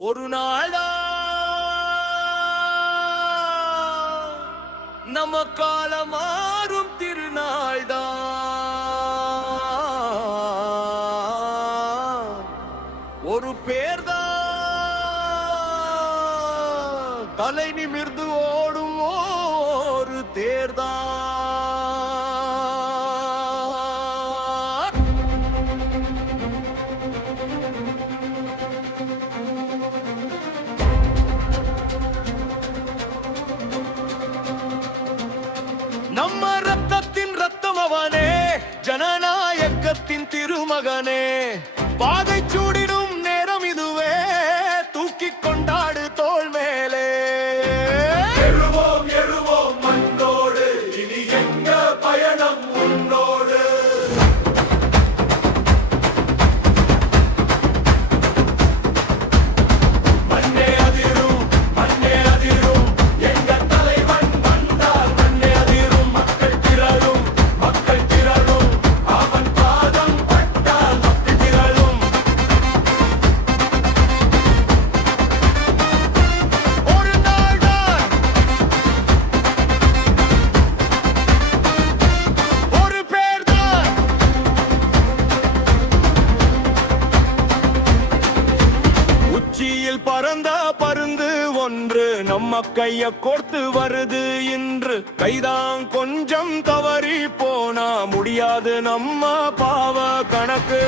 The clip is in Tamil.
ஒரு நாளா நம்ம காலம் மாறும் திருநாள்டா. ஒரு பேர்தான் தலை நிமிர்ந்து ஓடும் ஒரு தேர்தான். நம்ம ரத்தத்தின் ரத்தம் அவனே, ஜனநாயகத்தின் திருமகனே. பாதை சூடிடும் நேரம் இதுவே, தூக்கி கொண்டாடு தோள் மேலே. எழுவோம் எழுவோம் மண்ணோடு, இனி எங்க பயணம் உன்னோடு. மண்ணே அதிரும் மண்ணே அதிரும், எங்க தலைவன் வந்தால் மண்ணே அதிரும். மக்கள் திரளும் மக்கள் திரளும், அவன் பாதம் பட்டால் மக்கள் திரளும். ஒரு நாள்தான் ஒரு பேர்தான். உச்சியில் பறந்த பருந்து ஒன்று நம்ம கைய கோர்த்து வருது இன்று. கைதான் கொஞ்சம் தவறி போனா முடியாது நம்ம பாவ கணக்கு.